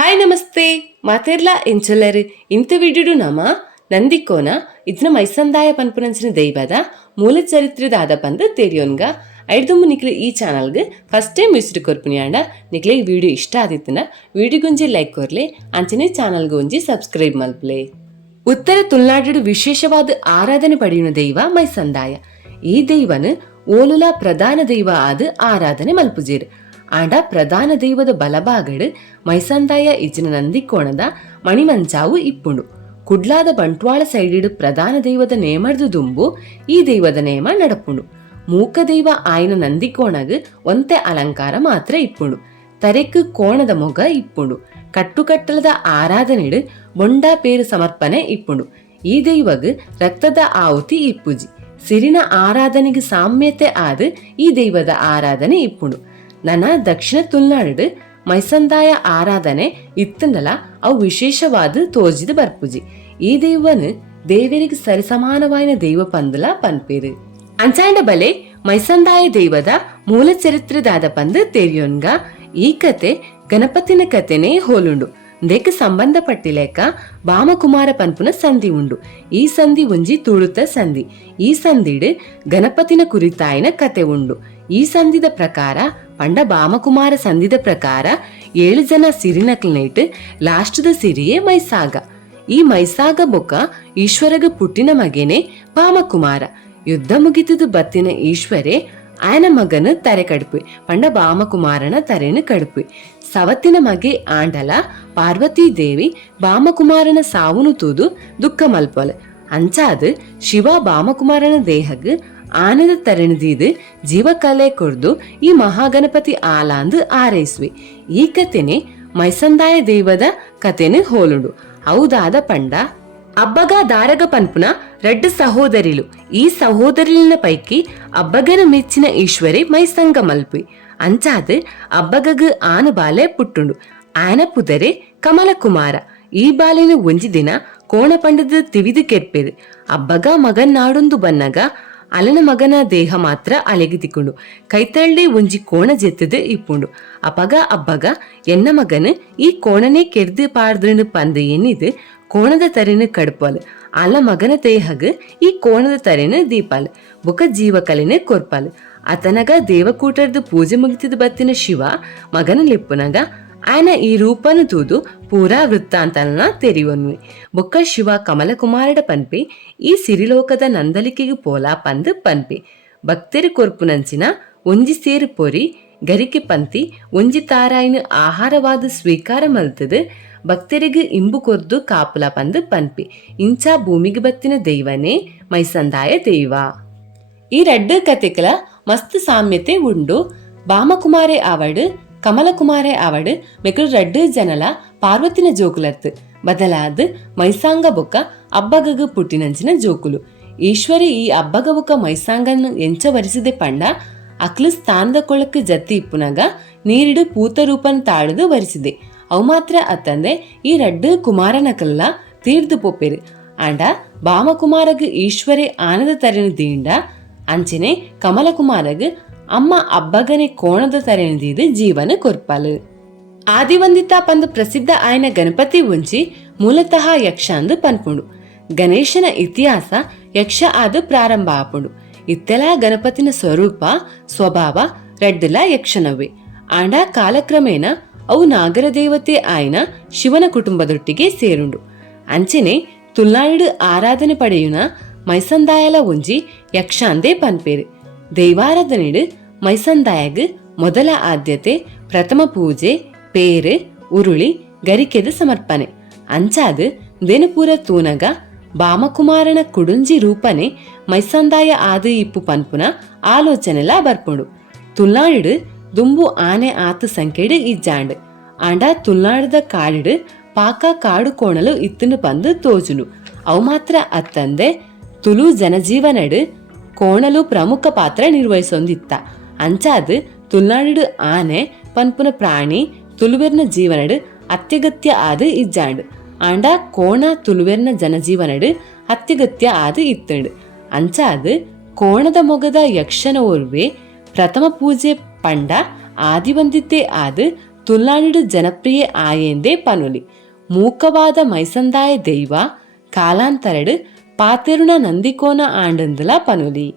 Hi ನಮಸ್ತೆ ಮಾತೆರ್ಲ ಎಂಚಲ್ಲರು ಇಂಥ ವಿಡಿಯೋಡು ನಮ ನಂದಿಕೋನ ಇಜ್ನ ಮೈಸಂದಾಯ ಪನ್ಪುನಂಚಿನ ದೈವದ ಮೂಲ ಚರಿತ್ರೆದಾದ ಪಂದು ತೆರಿಯೋನ್ಗ ಐಡ್ದುಂಬು ನಿಕ್ಲೆ ಈ ಚಾನಲ್ಗೆ ಫಸ್ಟ್ ಟೈಮ್ ವಿಸಿಟ್ ಕೊರ್ಪುನಿಯಾಂಡ ನಿಕ್ಲೆ ಈ ವಿಡಿಯೋ ಇಷ್ಟ ಆದಿತ್ತನ ವಿಡಿಯೋಗೊಂಜಿ ಲೈಕ್ ಕೊರ್ಲೆ ಅಂಚನೆ ಚಾನಲ್ಗೆ ಒಂಜಿ ಸಬ್ಸ್ಕ್ರೈಬ್ ಮಲ್ಪಲೆ. ಉತ್ತರ ತುಳುನಾಡು ವಿಶೇಷವಾದ ಆರಾಧನೆ ಪಡೆಯುವ ದೈವ ಮೈಸಂದಾಯ. ಈ ದೈವನು ಓಲುಲ ಪ್ರಧಾನ ದೈವ ಆದ ಆರಾಧನೆ ಮಲ್ಪುಜೇರು. ಆಂಡ ಪ್ರಧಾನ ದೈವದ ಬಲಭಾಗಡ್ ಮೈಸಂದಾಯ ಇಜ್ಜಿನ ನಂದಿಕೋಣದ ಮಣಿಮಂಚಾವು ಇಪ್ಪುಂಡು. ಕುಡ್ಲಾದ ಬಂಟ್ವಾಳ ಸೈಡಿಡ್ ಪ್ರಧಾನ ದೈವದ ನೇಮರ್ದು ದುಂಬು ಈ ದೈವದ ನೇಮ ನಡಪುಂಡು. ಮೂಕ ದೈವ ಆಯ್ನ ನಂದಿಕೋಣಗ್ ಒಂತೆ ಅಲಂಕಾರ ಮಾತ್ರ ಇಪ್ಪುಂಡು. ತರೆಕ್ ಕೋಣದ ಮೊಗ ಇಪ್ಪುಂಡು. ಕಟ್ಟುಕಟ್ಟಲದ ಆರಾಧನೆಡ್ ಬೊಂಡ ಪೇರು ಸಮರ್ಪಣೆ ಇಪ್ಪುಂಡು. ಈ ದೈವಗ್ ರಕ್ತದ ಆಹುತಿ ಇಪ್ಪುಜಿ. ಸಿರಿನ ಆರಾಧನೆಗೆ ಸಾಮ್ಯತೆ ಆದ ಈ ದೈವದ ಆರಾಧನೆ ಇಪ್ಪುಂಡು. ನನ್ನ ದಕ್ಷಿಣ ತುಳುನಾಡು ಮೈಸಂದಾಯ ಆರಾಧನೆ ಇತ್ತಂಡಲ ಅವು ವಿಶೇಷವಾದ ತೋಜಿದ ಬರ್ಪುಜಿ. ಈ ದೈವನು ದೇವರಿಗೆ ಸರಿಸಮಾನವಾಯಿನ ದೈವ ಪಂದಲ ಪನ್ಪೇರು. ಅಂಚಾಂಡ ಬಲೆ ಮೈಸಂದಾಯ ದೈವದ ಮೂಲ ಚರಿತ್ರೆದಾದ ಪಂದು ತೆರಿಯೋನ್ಗ ಈ ಕತೆ ಗಣಪತಿನ ಕತೆನೇ ಹೋಲುಂಡು. ದೇಕ ಸಂಬಂಧಪಟ್ಟಿಲೇಕ ಬಾಮಕುಮಾರ ಪನ್ಪುನ ಸಂಧಿ ಉಂಡು. ಈ ಸಂಧಿ ಒಂಜಿ ತುಳುತ ಸಂಧಿ. ಈ ಸಂಧಿಡ್ ಗಣಪತಿನ ಕುರಿತಾಯಿನ ಕತೆ ಉಂಡು. ಈ ಸಂಧಿದ ಪ್ರಕಾರ ಪಂಡ ಬಾಮಕುಮಾರ ಸಂಧಿದ ಪ್ರಕಾರ 7 ಜನ ಸಿರಿನಕ್ಲನೈಟ್ ಲಾಸ್ಟದ ಸಿರಿಯೇ ಮೈಸಾಗ. ಈ ಮೈಸಾಗ ಬೊಕ್ಕ ಈಶ್ವರಗ ಪುಟ್ಟಿನ ಮಗೇನೆ ಬಾಮಕುಮಾರ. ಯುದ್ಧ ಮುಗಿತದ ಬತ್ತಿನ ಈಶ್ವರೇ ಆಯನ ಮಗನ ತರೆ ಕಡುಪು ಪಂಡ ಬಾಮಕುಮಾರನ ತರೆನು ಕಡುಪು. ಸವತ್ತಿನ ಮಗೆ ಆಂಡಲ ಪಾರ್ವತೀ ದೇವಿ ಬಾಮಕುಮಾರನ ಸಾವುನು ತೂದು ದುಃಖ ಮಲ್ಪೊಲೆ. ಅಂಚಾದ ಶಿವ ಬಾಮಕುಮಾರನ ದೇಹಗ್ ಆನದ ತರೆಣದೀದು ಜೀವಕಲೆ ಕೊರ್ದು ಈ ಮಹಾಗಣಪತಿ ಆಲಾಂದು ಆರೈಸುವೆ. ಈ ಕತೆನೆ ಮೈಸಂದಾಯ ದೈವದ ಕತೆನು ಹೋಲುಡು. ಹೌದಾದ ಪಂಡ ಅಬ್ಬಗ ದಾರಗ ಪನ್ಪುನ 2 ಸಹೋದರಿಲು. ಈ ಸಹೋದರಿಲಿನ ಪೈಕಿ ಅಬ್ಬಗನ ಮೆಚ್ಚಿನ ಈಶ್ವರಿ ಮೈಸಂಗ ಮಲ್ಪು. ಅಂಚಾದ ಅಬ್ಬಗಗ್ ಆನ ಬಾಲೆ ಪುಟ್ಟುಂಡು. ಆಯನ ಪುದರೆ ಕಮಲಕುಮಾರ. ಈ ಬಾಲಿನ ಒಂಜಿ ದಿನ ಕೋಣ ಪಂಡದ ತಿವಿದು ಕೆರ್ಪೇರು. ಅಬ್ಬಗ ಮಗನ್ ನಾಡೊಂದು ಬನ್ನಗ ಅಲನ ಮಗನ ದೇಹ ಮಾತ್ರ ಅಲೆಗಿತಿಕೊಂಡು ಕೈತಳ್ಳಿ ಒಂಜಿ ಕೋಣ ಜೆತ್ತದು ಇಪ್ಪುಂಡು. ಅಪಗ ಅಬ್ಬಗ ಎನ್ನ ಮಗನ್ ಈ ಕೋಣನೆ ಕೆರ್ದು ಪಾಡ್ದು ಪಂದು ಎನ್ನಿದು ಕೋಣದ ತರೆನು ಕಡ್ಪಾಲು. ಅಲ್ಲ ಮಗನ ದೇಹಗ್ ಈ ಕೋಣದ ತರೆನು ದೀಪಾಲು ಬೊಕ ಜೀವಕಲೆನೆ ಕೊರ್ಪಾಲು. ಅತನಗ ದೇವಕೂಟರ್ದು ಪೂಜೆ ಮುಗಿತಿದ ಬತ್ತಿನ ಶಿವ ಮಗನ ಲಿಪ್ಪುನಗ ಆಯನ ಈ ರೂಪನು ತೂದು ಪೂರಾ ವೃತ್ತಾಂತನ ತೆರಿವನ್ವಿ. ಬೊಕ್ಕ ಶಿವ ಕಮಲಕುಮಾರಡ ಪನ್ಪೆ ಈ ಸಿರಿಲೋಕದ ನಂದಲಿಕೆಗೆ ಪೋಲಾ ಪಂದು ಪನ್ಪೆ. ಭಕ್ತರು ಕೊರ್ಪುನಂಚಿನ ಒಂಜಿ ಸೇರು ಪೊರಿ ಗರಿಕೆ ಪಂತಿ ಒಂಜಿ ತಾರಾಯಿನ ಆಹಾರವಾದ ಸ್ವೀಕಾರ ಮಲ್ತದ ಭಕ್ತರಿಗೆ ಇಂಬು ಕೊರ್ದು ಕಾಪುಲ ಪಂದು ಪನ್ಪೆ. ಇಂಚಾ ಭೂಮಿಗೆ ಬತ್ತಿನ ದೈವನೇ ಮೈಸಂದಾಯ ದೈವ. ಈ 2 ಕತೆಗಳ ಮಸ್ತ್ ಸಾಮ್ಯತೆ ಉಂಡು. ಬಾಮಕುಮಾರೆ ಆವಡ್ ಕಮಲಕುಮಾರೆ ಆವಡ್ ಮೆಕಳು 2 ಜನಲ ಪಾರ್ವತಿನ ಜೋಕುಲತ್ತು ಬದಲಾದ ಮೈಸಾಂಗ ಬೊಕ್ಕ ಅಬ್ಬಗಗ ಪುಟ್ಟಿನಂಚಿನ ಜೋಕುಲು. ಈಶ್ವರಿ ಈ ಅಬ್ಬಗ ಬೊಕ್ಕ ಮೈಸಾಂಗನ ಎಂಚ ವರಿಸಿದೆ ಪಂಡ ಅಕ್ಲು ಸ್ಥಾನದ ಕೊಳಕ್ ಜತ್ತಿ ಇಪ್ಪುನಗ ನೀರಿಡು ಪೂತ ರೂಪನ್ ತಾಳದು ವರಿಸಿದೆ. ಅವು ಮಾತ್ರ ಅತ್ತಂದೆ ಈ 2 ಕುಮಾರನಕಲ್ಲ ತೀರ್ದು ಪೊಪ್ಪೆರು. ಆಂಡ ಬಾಮಕುಮಾರಗ್ ಈಶ್ವರಿ ಆನದ ತರೆನು ದೀಂಡ ಅಂಚನೆ ಕಮಲಕುಮಾರಗ್ ಅಮ್ಮ ಅಬ್ಬಗನೆ ಕೋಣದ ತರೆನದೀದು ಜೀವನ ಕೊರ್ಪಾಲು. ಆದಿವಂದಿತ ಪಂದು ಪ್ರಸಿದ್ಧ ಆಯ್ನ ಗಣಪತಿ ಒಂಜಿ ಮೂಲತಃ ಯಕ್ಷ ಅಂದು ಪನ್ಪುಂಡು. ಗಣೇಶನ ಇತಿಹಾಸ ಯಕ್ಷ ಆದು ಪ್ರಾರಂಭ ಆಪುಂಡು. ಇತ್ತೆಲ ಗಣಪತಿನ ಸ್ವರೂಪ ಸ್ವಭಾವ 2 ಯಕ್ಷನವೇ. ಆಂಡ ಕಾಲಕ್ರಮೇಣ ಅವು ನಾಗರ ದೇವತೆ ಆಯ್ನ ಶಿವನ ಕುಟುಂಬದೊಟ್ಟಿಗೆ ಸೇರುಂಡು. ಅಂಚನೆ ತುಳುನಾಡು ಆರಾಧನೆ ಪಡೆಯುನ ಮೈಸಂದಾಯಲ ಒಂಜಿ ಯಕ್ಷ ಅಂದೇ ಪನ್ಪೇರು. ದೈವಾರಾಧನೆಡ್ ಮೈಸಂದಾಯಗ್ ಮೊದಲ ಆದ್ಯತೆ ಪ್ರಥಮ ಪೂಜೆ ಪೇರು ಉರುಳಿ ಗರಿಕೆದ ಸಮರ್ಪಣೆ. ಅಂಚಾದ ದೇನಪುರ ತೂನಗ ಬಾಮಕುಮಾರನ ಕುಡುಂಜಿ ರೂಪನೆ ಮೈಸಂದಾಯ ಆದು ಇಪ್ಪು ಪನ್ಪುನ ಆಲೋಚನೆಲ ಬರ್ಪುಂಡು. ತುಳುನಾಡು ದುಂಬು ಆನೆ ಆತು ಸಂಖ್ಯೆಡ್ ಇಜ್ಜಾಂಡ್. ಆಂಡ ತುಳುನಾಡದ ಕಾಡಿಡ್ ಪಾಕ ಕಾಡು ಕೋಣಲು ಇತ್ತನು ಪಂದು ತೋಜುನು. ಅವು ಮಾತ್ರ ಅತ್ತಂದೆ ತುಳು ಜನಜೀವನಡ್ ಕೋಣಲು ಪ್ರಮುಖ ಪಾತ್ರ ನಿರ್ವಹಿಸೊಂದಿತ್ತ. ಅಂಚಾದ ತುಳುನಾಡು ಆನೆ ಪನ್ಪುನ ಪ್ರಾಣಿ ತುಳುವೆರ್ನ ಜೀವನಡ್ ಅತ್ಯಗತ್ಯ ಆದು ಇಜ್ಜಾಂಡ್. ಆಂಡ ಕೋಣ ತುಳುವೆರ್ನ ಜನಜೀವನಡ್ ಅತ್ಯಗತ್ಯ ಆದು ಇತ್ತಂಡ್. ಅಂಚಾದ ಕೋಣದ ಮೊಗದ ಯಕ್ಷನ ಓರ್ವೆ ಪ್ರಥಮ ಪೂಜೆ ಪಂಡ ಆದಿವಂದಿತೆ ಆದ ತುಳುನಾಡಿಡು ಜನಪ್ರಿಯ ಆಯೆಂದೇ ಪನುಲಿ. ಮೂಕವಾದ ಮೈಸಂದಾಯ ದೈವ ಕಾಲಾಂತರಡು ಪಾತೆರುನ ನಂದಿಕೋನ ಆಂಡಂದುಲ ಪನುಲಿ.